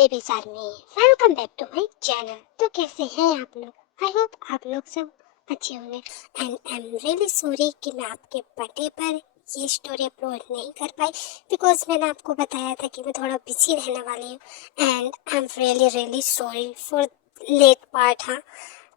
Babies army, welcome back to my channel. तो कैसे हैं आप लोग? आई होप आप लोग सब अच्छे होंगे। And I am really sorry कि मैं आपके बर्थडे पर ये स्टोरी अपलोड नहीं कर पाई, बिकॉज मैंने आपको बताया था कि मैं थोड़ा बिजी रहने वाली हूँ। And I am really sorry for late part. हाँ,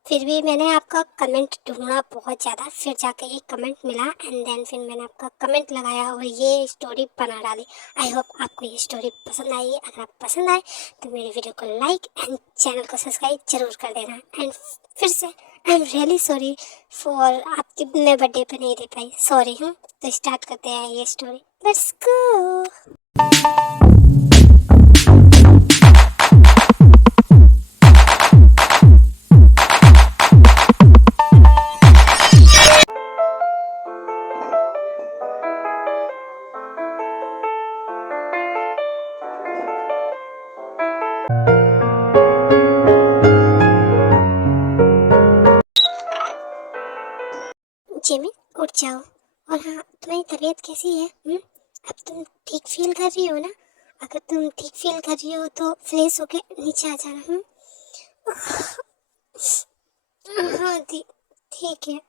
फिर भी मैंने आपका कमेंट ढूंढा बहुत ज़्यादा, फिर जाकर ये कमेंट मिला एंड देन फिर मैंने आपका कमेंट लगाया और ये स्टोरी बना डाली। आई होप आपको ये स्टोरी पसंद आई है। अगर आप पसंद आए तो मेरे वीडियो को लाइक एंड चैनल को सब्सक्राइब जरूर कर देना। एंड फिर से आई एम रियली सॉरी फॉर आपकी मैं बर्थडे पर नहीं दे पाई, सॉरी। हूँ तो स्टार्ट करते हैं ये स्टोरी, लेट्स गो। जिमी, उठ जाओ। और हाँ, तुम्हारी तबीयत कैसी है? अब तुम ठीक फील कर रही हो ना? अगर तुम ठीक फील कर रही हो तो फ्रेश होके नीचे आ जाना। हाँ दी, ठीक है।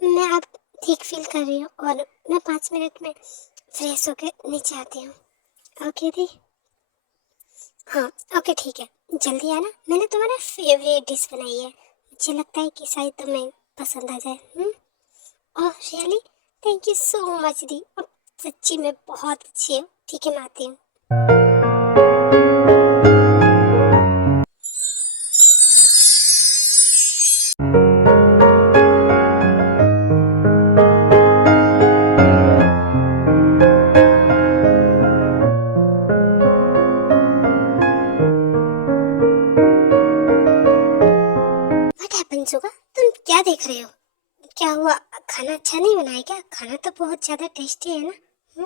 मैं अब ठीक फील कर रही हूँ और मैं 5 मिनट में फ्रेश होके नीचे आती हूँ। ओके दी? हाँ ओके, ठीक है, जल्दी आना। मैंने तुम्हारा फेवरेट डिश बनाई है, मुझे लगता है कि शायद तुम्हें पसंद आ जाए। Oh really, thank you so much दी। अब सच्ची में बहुत अच्छी है। ठीक है, मैं आती हूँ। व्हाट हैपेंड सुगा? तुम क्या देख रहे हो? क्या हुआ? खाना अच्छा नहीं बनाया क्या? खाना तो बहुत ज्यादा टेस्टी है ना।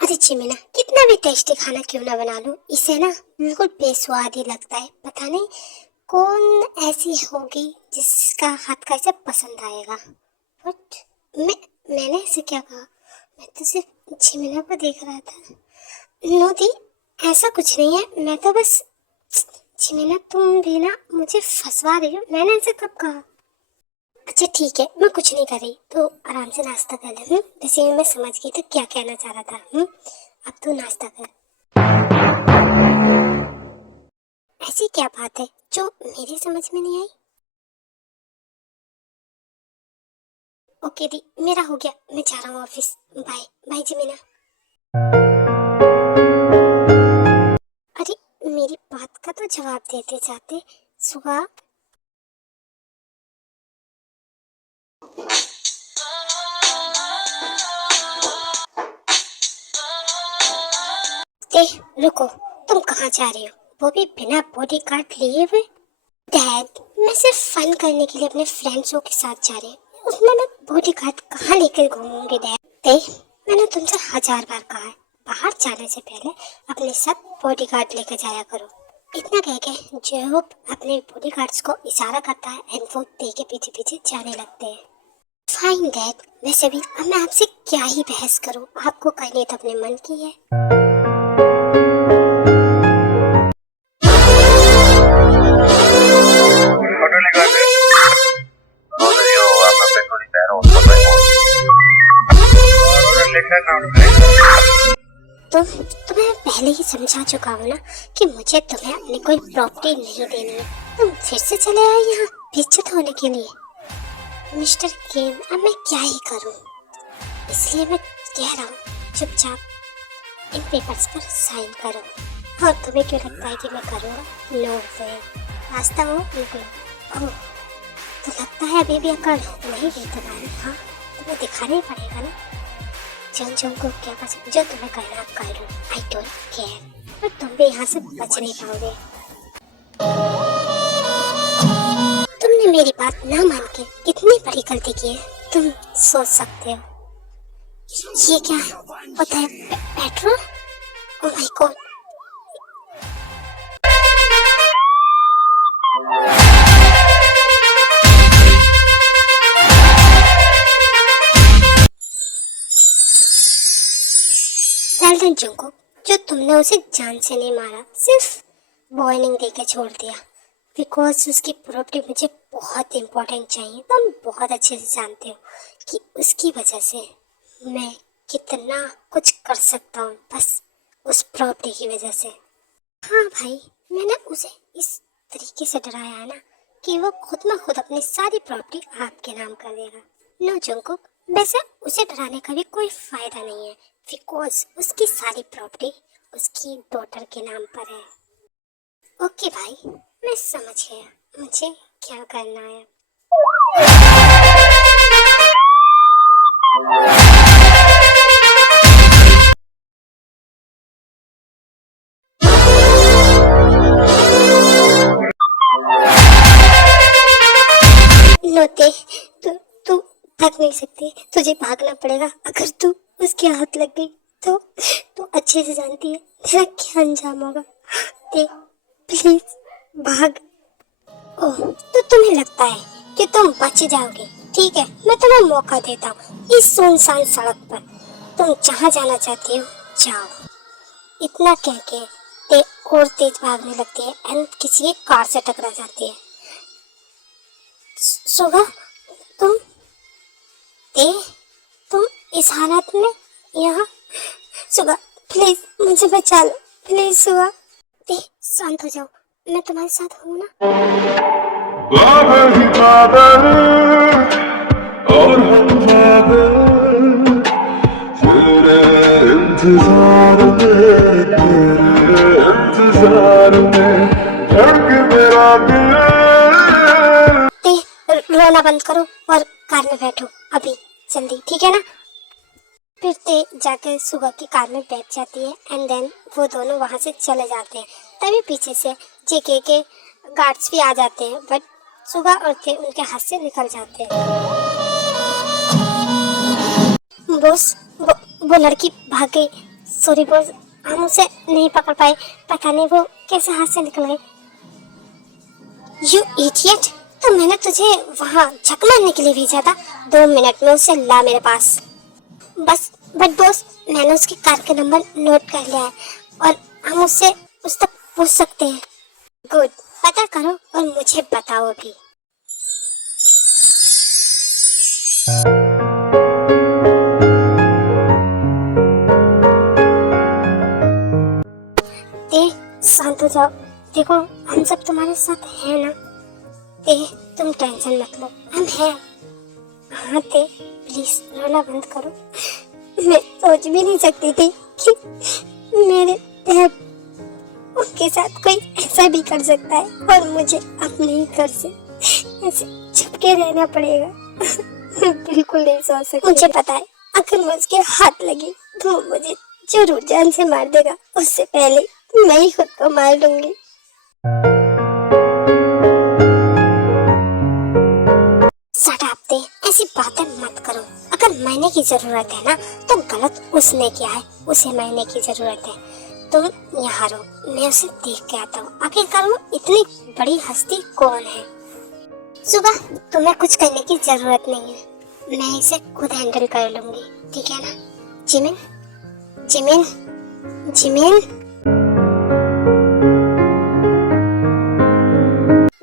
अरे चिमिना, कितना भी टेस्टी खाना क्यों ना बना लूं, इसे ना बिल्कुल बेस्वाद ही लगता है। पता नहीं कौन ऐसी होगी जिसका हाथ का इसे पसंद आएगा। बट मैंने ऐसे क्या कहा? मैं तो सिर्फ चिमिना को देख रहा था। नोदी, ऐसा कुछ नहीं है, मैं तो बस। चिमिना, तुम भी ना मुझे फंसवा रही हो। मैंने ऐसे कब कहा? अच्छा ठीक है, मैं कुछ नहीं कर रही, तो आराम से नाश्ता कर ले। वैसे मैं समझ गई तो क्या कहना चाह रहा था। अब तू नाश्ता कर। ऐसी क्या बात है जो मेरी समझ में नहीं आई? ओके दी, मेरा हो गया, मैं जा रहा हूँ ऑफिस। Bye bye जिमीना। अरे, मेरी बात का तो जवाब देते जाते सुगा। ए रुको, तुम कहाँ जा रही हो? वो भी बिना बॉडी गार्ड लिए हुए? डैड, मैं सिर्फ फन करने के लिए अपने फ्रेंड्सों के साथ जा रही हूँ, उसमें मैं बॉडी गार्ड कहाँ लेकर घूमूंगी डैड? मैंने तुमसे 1000 बार कहा है, बाहर जाने से पहले अपने साथ बॉडी गार्ड लेकर जाया करो। इतना कह के जॉब अपने बॉडी गार्ड्स को इशारा करता है एंड वो दे के पीछे पीछे जाने लगते हैं। फाइन डैड, वैसे भी अब मैं आपसे क्या ही बहस करूँ, आपको करनी तो अपने मन की है। तो तुम्हें पहले ही समझा चुका हूँ ना कि मुझे तुम्हें अपनी कोई प्रॉपर्टी नहीं देनी है। तुम फिर से चले आए यहाँ बेइज्जत होने के लिए। मिस्टर केम, अब मैं क्या ही करूँ, इसलिए मैं कह रहा हूँ चुपचाप इन पेपर्स पर साइन करो। और तुम्हें क्यों लगता है कि मैं करूँगा? नो वे, रास्ता हो निकलो। ओह, तो लगता है अभी भी अकड़ नहीं गई तुम्हारी। हाँ, तुम्हें दिखाना ही पड़ेगा ना। जन को क्या पसंद, जो तुम्हें करना आप कर लो, आई डोंट केयर। पर तुम भी यहाँ से बच नहीं पाओगे। तुमने मेरी बात ना मान के कितनी बड़ी गलती की है, तुम सोच सकते हो। ये क्या होता है? Petrol? Oh my God. Well done Jungkook, जो तुमने उसे जान से नहीं मारा, सिर्फ वार्निंग दे के छोड़ दिया, बिकॉज उसकी प्रॉपर्टी मुझे बहुत इम्पोर्टेंट चाहिए। तुम बहुत अच्छे से जानते हो कि उसकी वजह से मैं कितना कुछ कर सकता हूँ, बस उस प्रॉपर्टी की वजह से। हाँ भाई, मैंने उसे इस तरीके से डराया है ना कि वो खुद में खुद अपनी सारी प्रॉपर्टी आपके नाम कर देगा। नो जंकुक, वैसे उसे डराने का भी कोई फायदा नहीं है, बिकॉज उसकी सारी प्रॉपर्टी उसकी डॉटर के नाम पर है। ओके भाई, मैं समझ गया मुझे क्या करना है। नोते, तू तू भाग नहीं सकती, तुझे भागना पड़ेगा। अगर तू उसके हाथ लग गई तो तू अच्छे से जानती है तेरा क्या अंजाम होगा। ते प्लीज भाग। ओह, तो तुम्हें लगता है कि तुम बच जाओगे? ठीक है, मैं तुम्हें मौका देता हूँ। इस सुनसान सड़क पर तुम जहाँ जाना चाहती हो जाओ। इतना कह के ते और तेज भागने लगती है एंड किसी एक कार से टकरा जाती है। सुगा, तुम ते तुम इस हालत में यहाँ? सुगा प्लीज मुझे बचा लो, प्लीज सुगा। ते शांत हो जाओ, मैं तुम्हारे साथ हूँ ना। बादल ही बादल और हम बादल, तेरे इंतजार में धड़के मेरा दिल। ते रोना बंद करो और कार में बैठो अभी, जल्दी, ठीक है ना? फिर ते जाकर सुगा की कार में बैठ जाती है एंड देन वो दोनों वहां से चले जाते हैं। तभी पीछे से जेके के गार्ड्स भी आ जाते हैं, बट सुगा और ते उनके हाथ से निकल जाते हैं। बॉस, वो लड़की भाग गई। सॉरी बॉस, हम उसे नहीं पकड़ पाए। पता नहीं वो कैसे हाथ से निकल गई। यू इडियट, तो मैंने तुझे वहाँ झक मारने के लिए भेजा था। 2 मिनट में उसे ला मेरे पास। बट बॉस, मैंने उसकी कार का नंबर नोट कर लिया है और हम उससे उस तक पूछ सकते हैं। गुड, पता करो और मुझे बताओ अभी। ते शांत हो जाओ, देखो हम सब तुम्हारे साथ हैं ना। ते तुम टेंशन मत लो, हम हैं। हाँ ते प्लीज रोना बंद करो। मैं सोच भी नहीं सकती थी कि मेरे डैड उनके साथ कोई ऐसा भी कर सकता है और मुझे अपने ही घर से ऐसे छुपके रहना पड़ेगा। मैं बिल्कुल नहीं सोच सकती। मुझे पता है अगर मैं उसके हाथ लगी तो मुझे जरूर जान से मार देगा। उससे पहले मैं ही खुद को मार लूंगी। सटापते, ऐसी बातें मत करो। अगर मरने की जरूरत है ना तो गलत उसने किया है, उसे मरने की जरूरत है। तुम यहाँ रहो, मैं उसे देख के आता हूँ। आखिरकार वो इतनी बड़ी हस्ती कौन है। सुबह तुम्हें कुछ करने की जरूरत नहीं है, मैं इसे खुद हैंडल कर लूंगी, ठीक है ना? जिमिन, जिमिन, जिमिन,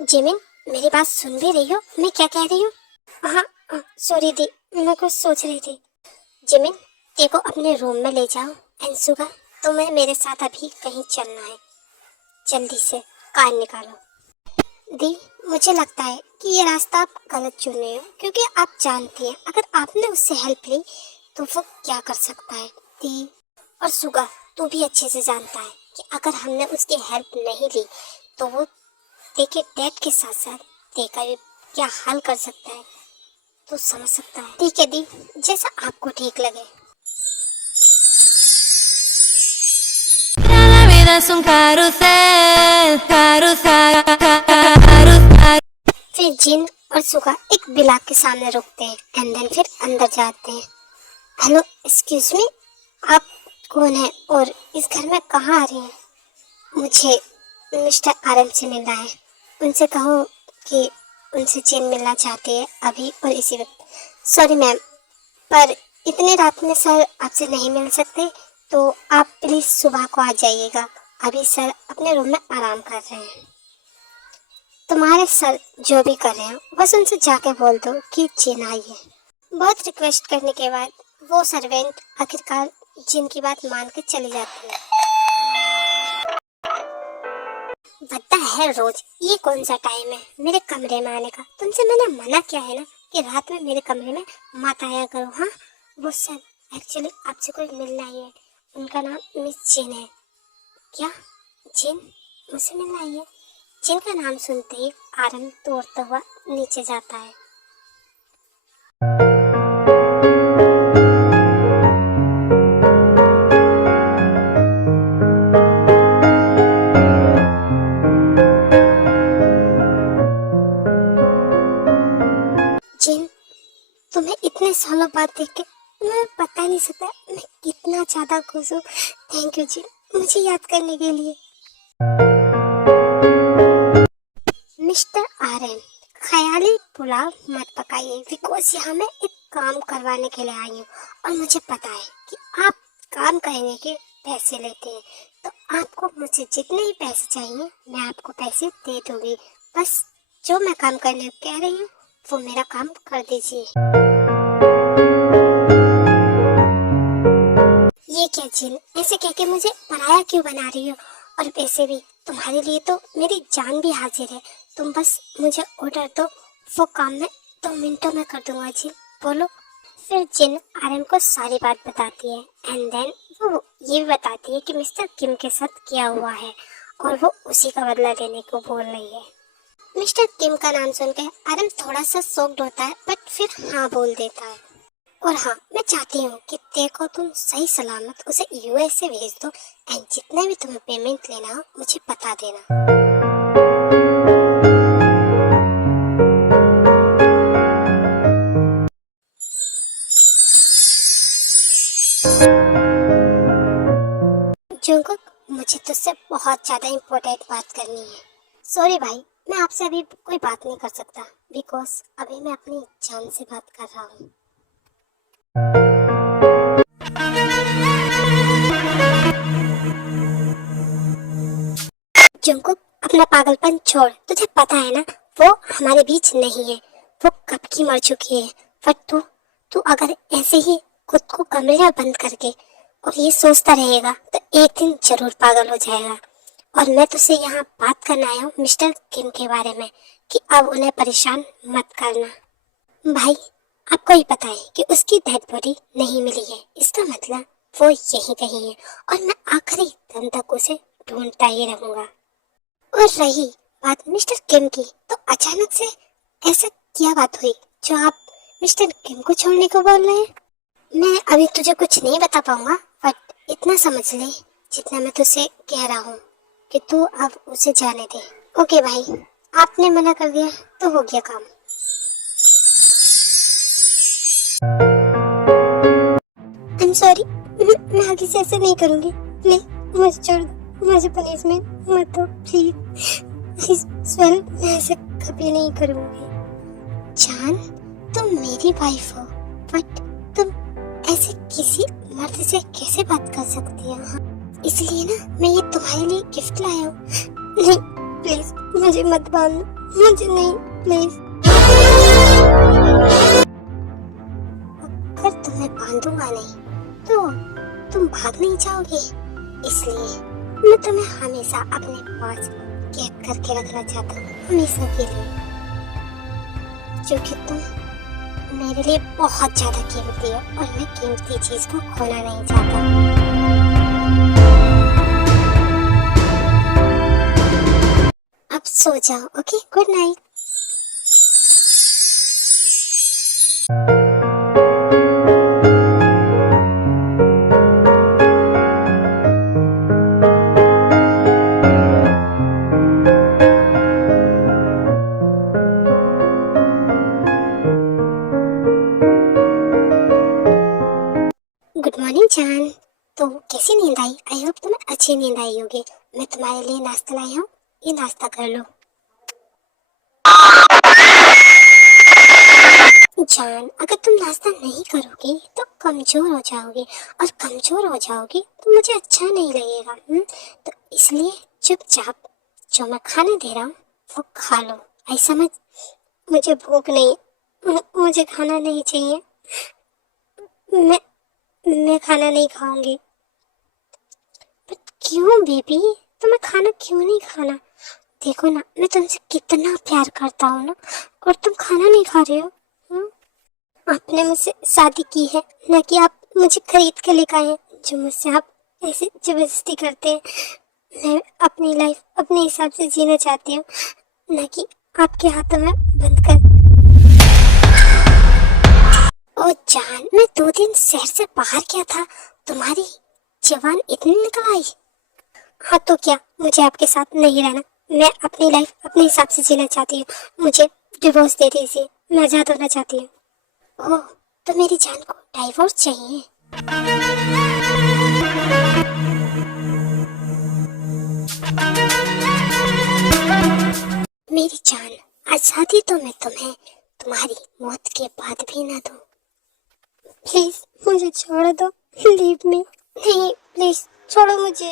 जिमिन, मेरी बात सुन भी रही हो मैं क्या कह रही हूँ? हाँ, सॉरी दी, मैं कुछ सोच रही थी। जिमिन, देखो अपने रूम में ले जाओ एंड सुगा तुम्हें मेरे साथ अभी कहीं चलना है। जल्दी से कार निकालो। दी, मुझे लगता है कि ये रास्ता आप गलत चुन रहे हो, क्योंकि आप जानती हैं अगर आपने उससे हेल्प ली तो वो क्या कर सकता है। दी और सुगा, तू भी अच्छे से जानता है कि अगर हमने उसकी हेल्प नहीं ली तो वो देखे डैड के साथ साथ देखा भी क्या हाल कर सकता है, तो समझ सकता है। ठीक है दी, जैसा आपको ठीक लगे। Es un carrusel, carrusel, carrusel. फिर जिन और सुगा एक बिलाक के सामने रुकते हैं एंड देन फिर अंदर जाते हैं। हेलो, एक्सक्यूज मी, आप कौन है और इस घर में कहाँ आ रही हैं? मुझे मिस्टर आरएम से मिलना है। उनसे कहो कि उनसे जिन मिलना चाहते हैं अभी और इसी वक्त। सॉरी मैम, पर इतने रात में सर आपसे नहीं मिल सकते, तो आप प्लीज सुबह को आ जाइएगा। अभी सर अपने रूम में आराम कर रहे हैं। तुम्हारे सर जो भी कर रहे हैं बस उनसे जाके बोल दो कि जिन आई है। बहुत रिक्वेस्ट करने के बाद वो सर्वेंट आखिरकार जिन की बात मान के चली जाती है। बता है रोज ये कौन सा टाइम है मेरे कमरे में आने का? तुमसे मैंने मना किया है ना कि रात में मेरे कमरे में मत आया करो। हाँ, वो सर एक्चुअली आपसे कोई मिलना ही है। उनका नाम मिस जिन है। क्या जिन मुझसे मिलना ही है? जिन का नाम सुनते ही आरम तोड़ता हुआ नीचे जाता है। जिन, तुम्हें इतने सालों बाद देख के मैं बता नहीं सकता मैं कितना ज्यादा खुश हूँ। थैंक यू जिन, मुझे याद करने के लिए। मिस्टर आर्यन, ख्याली पुलाव मत पकाइए बिकॉज यहाँ मैं एक काम करवाने के लिए आई हूँ और मुझे पता है कि आप काम करने के पैसे लेते हैं, तो आपको मुझसे जितने ही पैसे चाहिए मैं आपको पैसे दे दूंगी। बस जो मैं काम करने कह रही हूँ वो मेरा काम कर दीजिए। ये क्या जिन, ऐसे कह के मुझे पराया क्यों बना रही हो? और वैसे भी तुम्हारे लिए तो मेरी जान भी हाजिर है। तुम बस मुझे ऑर्डर दो, वो काम मैं 2 मिनटों में कर दूंगा। जिन बोलो। फिर जिन आर्यन को सारी बात बताती है एंड देन वो ये भी बताती है कि मिस्टर किम के साथ क्या हुआ है और वो उसी का बदला लेने को बोल रही है। मिस्टर किम का नाम सुनकर आर्यन थोड़ा सा शॉक्ड होता है बट फिर हाँ बोल देता है। और हाँ, मैं चाहती हूँ कि देखो तुम सही सलामत उसे यूएस से भेज दो एंड जितना भी तुम्हें पेमेंट लेना हो मुझे बता देना। जंगकुक, मुझे तुझसे बहुत ज्यादा इम्पोर्टेंट बात करनी है। सॉरी भाई, मैं आपसे अभी कोई बात नहीं कर सकता बिकॉज अभी मैं अपनी जान से बात कर रहा हूँ। जंगकुक, अपना पागलपन छोड़। तुझे पता है ना वो हमारे बीच नहीं है, वो कब की मर चुकी है। पर तू अगर ऐसे ही खुद को कमरे में बंद करके और ये सोचता रहेगा तो एक दिन जरूर पागल हो जाएगा। और मैं तुझसे यहाँ बात करना आया हूँ मिस्टर किम के बारे में कि अब उन्हें परेशान मत करना। भाई, आपको ही पता है कि उसकी डेड बॉडी नहीं मिली है, इसका मतलब वो यहीं कहीं है और मैं आखिरी दम तक उसे ढूंढता ही रहूंगा। और रही बात मिस्टर किम की, तो अचानक से ऐसा क्या बात हुई जो आप मिस्टर किम को छोड़ने को बोल रहे हैं? मैं अभी तुझे कुछ नहीं बता पाऊंगा बट इतना समझ ले जितना मैं तुझसे कह रहा हूँ कि तू अब उसे जाने दे। ओके भाई, आपने मना कर दिया तो हो गया काम। आई एम सॉरी, मैं आगे से ऐसे नहीं करूँगी। प्लीज मुझे छोड़ दो, मुझे पनिशमेंट मत दो प्लीज। स्वेल, मैं ऐसे कभी नहीं करूँगी। जान, तुम मेरी वाइफ हो बट तुम ऐसे किसी मर्द से कैसे बात कर सकती हो? इसलिए ना मैं ये तुम्हारे लिए गिफ्ट लाया हूँ। नहीं प्लीज मुझे मत बांधो, मुझे नहीं प्लीज। अगर तुम्हें बांधूंगा नहीं तो तुम भाग नहीं जाओगे, इसलिए मैं तुम्हें हमेशा अपने पास कैद करके रखना चाहता हूँ, हमेशा के लिए। क्योंकि तुम मेरे लिए बहुत ज्यादा कीमती हो और मैं कीमती चीज को खोना नहीं चाहता। अब सो जाओ, okay? Good night. Good morning जान। तो कैसी नींद आई? आई होप तुम्हें अच्छी नींद आई होगी। मैं तुम्हारे लिए नाश्ता लाई हूँ, ये नाश्ता कर लो। जान, अगर तुम नाश्ता नहीं करोगे तो कमजोर हो जाओगे, और कमजोर हो जाओगे तो मुझे अच्छा नहीं लगेगा। तो इसलिए चुपचाप जो मैं खाने दे रहा हूँ वो खा लो। ऐसा मत, मुझे भूख नहीं, मुझे खाना नहीं चाहिए, मैं खाना नहीं खाऊंगी। पर क्यों बेबी, तुम्हें खाना क्यों नहीं खाना? देखो ना, मैं तुमसे कितना प्यार करता हूँ ना, और तुम खाना नहीं खा रहे हो। आपने मुझसे शादी की है, ना कि आप मुझे खरीद के लेकर आए हैं, जो मुझसे आप ऐसे जबरदस्ती करते हैं। मैं अपनी लाइफ अपने हिसाब से जीना चाहती हूँ, ना कि आपके हाथों में बंद कर। ओ जान, मैं 2 दिन शहर से बाहर गया था, तुम्हारी जवान इतनी निकल आई। हाँ तो क्या, मुझे आपके साथ नहीं रहना, मैं अपनी लाइफ अपने हिसाब से जीना चाहती हूँ। मुझे डिवोर्स दे दीजिए, मैं आजाद होना चाहती हूँ। ओह, तो मेरी जान को डाइवोर्स चाहिए? मेरी जान, आजादी तो मैं तुम्हें तुम्हारी मौत के बाद भी ना दूं। प्लीज मुझे छोड़ दो, लीव मी। नहीं प्लीज छोड़ो मुझे।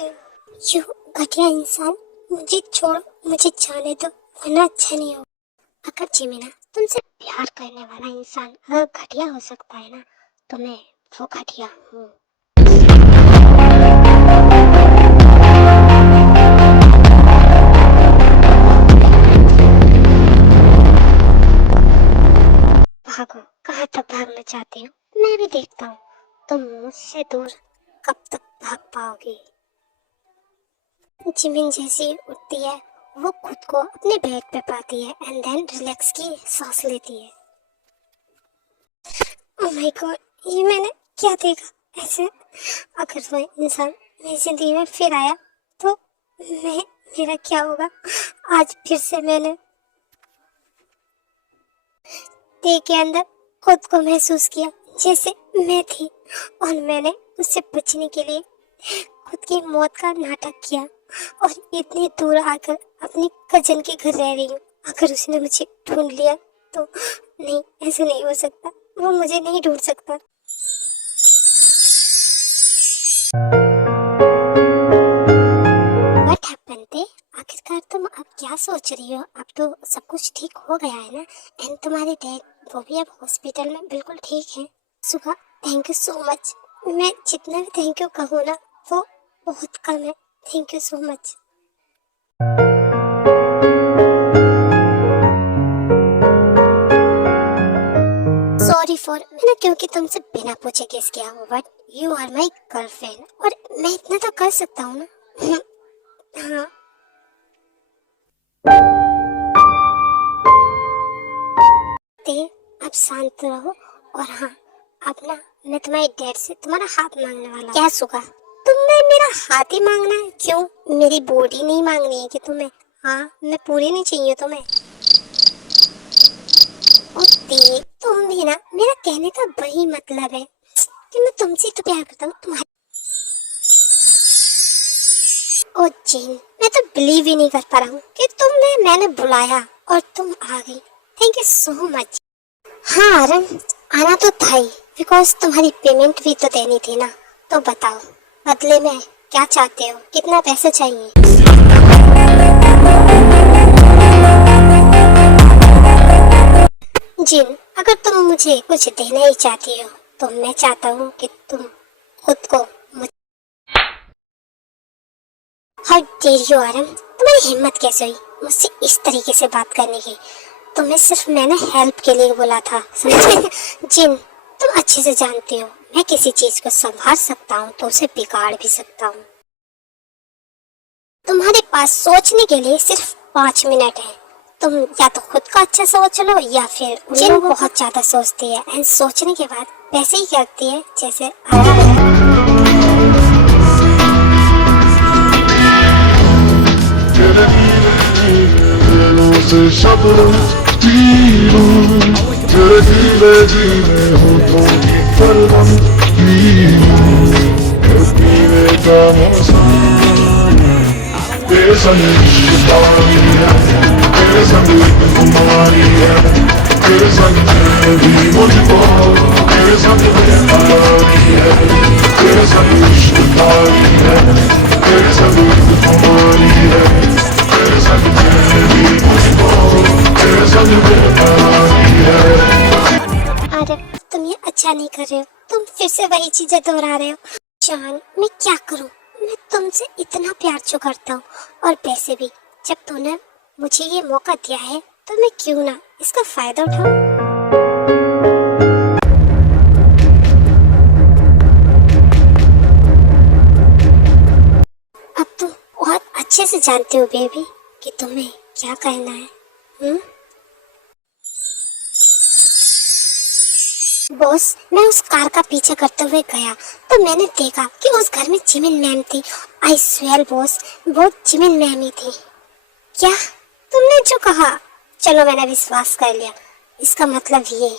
यू घटिया इंसान, मुझे छोड़, मुझे जाने दो, वरना अच्छा नहीं हो। अगर जिमिना तुमसे प्यार करने वाला इंसान अगर घटिया हो सकता है ना, तो मैं वो घटिया हूँ। भागो, कहाँ तक भागना चाहती हो? मैं भी देखता हूँ तुम मुझसे दूर कब तक भाग पाओगी। जिमिन जैसी उठती है, वो खुद को अपने बेड पे पाती है एंड देन रिलैक्स की सांस लेती है। ओह माय गॉड, ये मैंने क्या देखा? ऐसे अगर वो इंसान मेरी जिंदगी में फिर आया तो मेरा क्या होगा? आज फिर से मैंने डे के अंदर खुद को महसूस किया जैसे मैं थी, और मैंने उससे बचने के लिए खुद की मौत का नाटक किया, और इतनी दूर आकर अपनी कजन के घर रह रही हूँ। अगर उसने मुझे ढूंढ लिया तो नहीं, ऐसा नहीं हो सकता, वो मुझे नहीं ढूंढ सकता। व्हाट हैपेंड थे? आखिरकार तुम अब क्या सोच रही हो? अब तो सब कुछ ठीक हो गया है ना? एंड तुम्हारे डैड वो भी अब हॉस्पिटल में बिल्कुल ठीक है। सुबह थैंक यू सो मच। मैं जितना भी थैंक यू कहूँ ना वो बहुत कम है। Thank you so much. Sorry for, मैंने क्योंकि तुमसे बिना पूछे किस किया हूँ, but you are my girlfriend, और मैं इतना तो कर सकता हूँ ना। हाँ ते, अब शांत रहो। और हाँ, अब ना मैं तुम्हारे डैड से तुम्हारा हाथ मांगने वाला। क्या सुगा, तुम्हें मेरा हाथ ही मांगना है? क्यों, मेरी बॉडी नहीं मांगनी है कि तुम्हें? हाँ, मैं पूरी नहीं चाहिए तुम्हें। ते, तुम भी ना, मेरा कहने का वही मतलब है कि मैं तुमसे तो प्यार करता हूँ। तुम्हारे ओ जीन, मैं तो बिलीव ही नहीं कर पा रहा हूँ कि मैंने बुलाया और तुम आ गई। Thank you so much. हाँ आरन, आना तो था ही, बिकॉज तुम्हारी पेमेंट भी तो देनी थी ना। तो बताओ, बदले में क्या चाहते हो? कितना पैसा चाहिए? जिन, अगर तुम मुझे कुछ देना ही चाहती हो तो मैं चाहता हूँ कि तुम खुद को हाउ डेयर यू आरन, तुम्हारी हिम्मत कैसे हुई मुझसे इस तरीके से बात करने की? तुम्हें सिर्फ मैंने हेल्प के लिए बोला था, समझे? जिन, तुम अच्छे से जानती हो मैं किसी चीज को संभाल सकता हूँ तो उसे बिगाड़ भी सकता हूँ। तुम्हारे पास सोचने के लिए सिर्फ 5 मिनट है। तुम या तो खुद का अच्छा सोच लो, या फिर जिन बहुत ज्यादा सोचती है एंड सोचने के बाद वैसे ही करती है जैसे There's a new तेरे संग एक खुमारी है, तेरे संग चैन भी मुझको, तेरे संग बेकरारी है, तेरे संग इश्क तारी है, तेरे संग एक खुमारी है, तेरे संग चैन भी मुझको, तेरे संग बेकरारी है। अरे तुम ये अच्छा नहीं कर रहे हो, तुम फिर से वही चीजें दोहरा रहे हो। जान मैं क्या करूं, मैं तुमसे इतना प्यार जो करता हूँ, और वैसे भी जब तूने मुझे ये मौका दिया है तो मैं क्यों ना इसका फायदा उठाऊं। अब तुम बहुत अच्छे से जानते हो बेबी कि तुम्हें क्या कहना है। बॉस, मैं उस कार का पीछा करते हुए गया तो मैंने देखा कि उस घर में जिमिन मैम थी। आई स्वेयर बॉस, वो जिमिन मैम ही थी। क्या तुमने जो कहा? चलो मैंने विश्वास कर लिया। इसका मतलब ये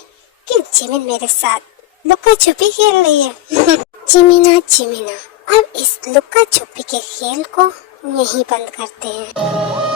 कि जिमिन मेरे साथ लुक्का छुपी खेल रही है। जिमिना जिमिना, अब इस लुक्का छुपी के खेल को यहीं बंद करते हैं।